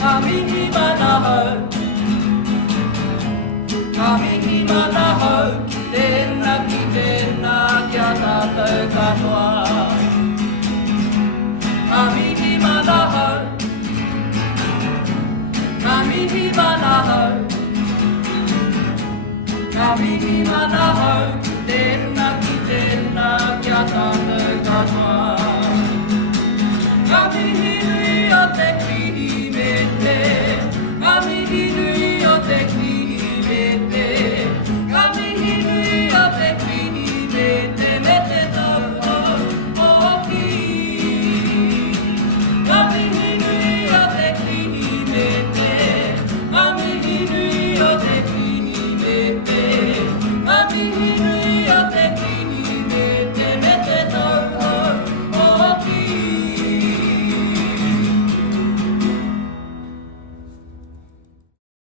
Ngā mihi manahau, Ngā mihi manahau, tena ki tena kia tātou katoa. Ngā mihi manahau, Ngā mihi manahau, Ngā mihi manahau, tena ki tena kia tātou katoa. Ngā mihi nui o te ki